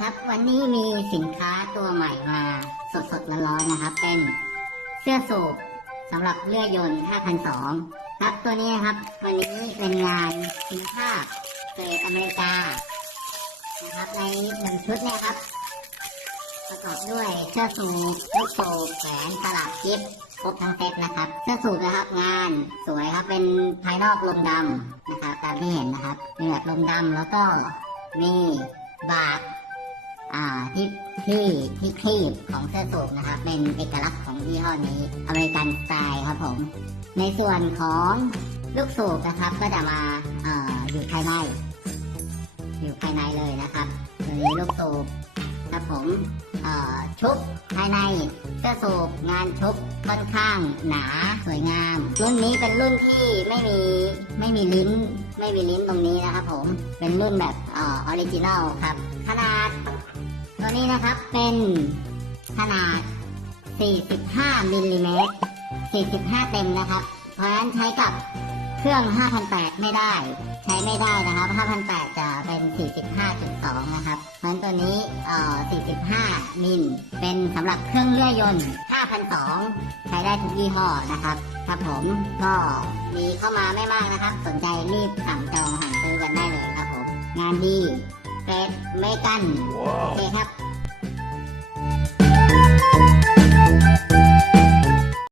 ครับวันนี้มีสินค้าตัวใหม่มาสดๆร้อนๆนะครับ เป็นเสื้อสูบสำหรับเรือยนต์5,002 ครับตัวนี้ครับ วันนี้เป็นงานคุณภาพเกรดอเมริกา นะครับในหนึ่งชุดเนี่ยครับ ประกอบด้วยเสื้อสูบลูกสูบแขนตลับกิฟครบทั้งเซตนะครับ เสื้อสูบนะครับงานสวยครับเป็นภายนอกลมดำนะครับตามที่เห็นนะครับมีแบบลมดำแล้วก็มีบาด ที่ที่ที่ครีบของเสื้อสูบนะครับ เป็นเอกลักษณ์ของยี่ห้อนี้อเมริกันสไตล์ครับผม ในส่วนของลูกสูบนะครับ ก็จะมาออยู่ภายใน อยู่ภายในเลยนะครับมีลูกสูบครับผมชุบภายในเสื้อสูบงานชุบค่อนข้างหนาสวยงาม รุ่นนี้เป็นรุ่นที่ไม่มีไม่มีลิ้น ไม่มีลิ้นตรงนี้นะครับผมเป็นรุ่นแบบออริจินอลครับ ขนาด ตัวนี้นะครับเป็นขนาด 45มิลลิเมตร 45 เต็มนะครับ เพราะฉะนั้นใช้กับเครื่อง 5,800 ไม่ได้ ใช้ไม่ได้นะครับ 5,800 จะเป็น 45.2 นะครับเพราะฉะนั้นตัวนี้เอ่อ45 มิล เป็นสำหรับเครื่องเลื่อยยนต์ 5,200 ใช้ได้ทุกยี่ห้อนะครับ ครับผมก็มีเข้ามาไม่มากนะครับ สนใจรีบสั่งจองสั่งซื้อกันได้เลยครับผม งานดีเกรดเมกันโอเคครับ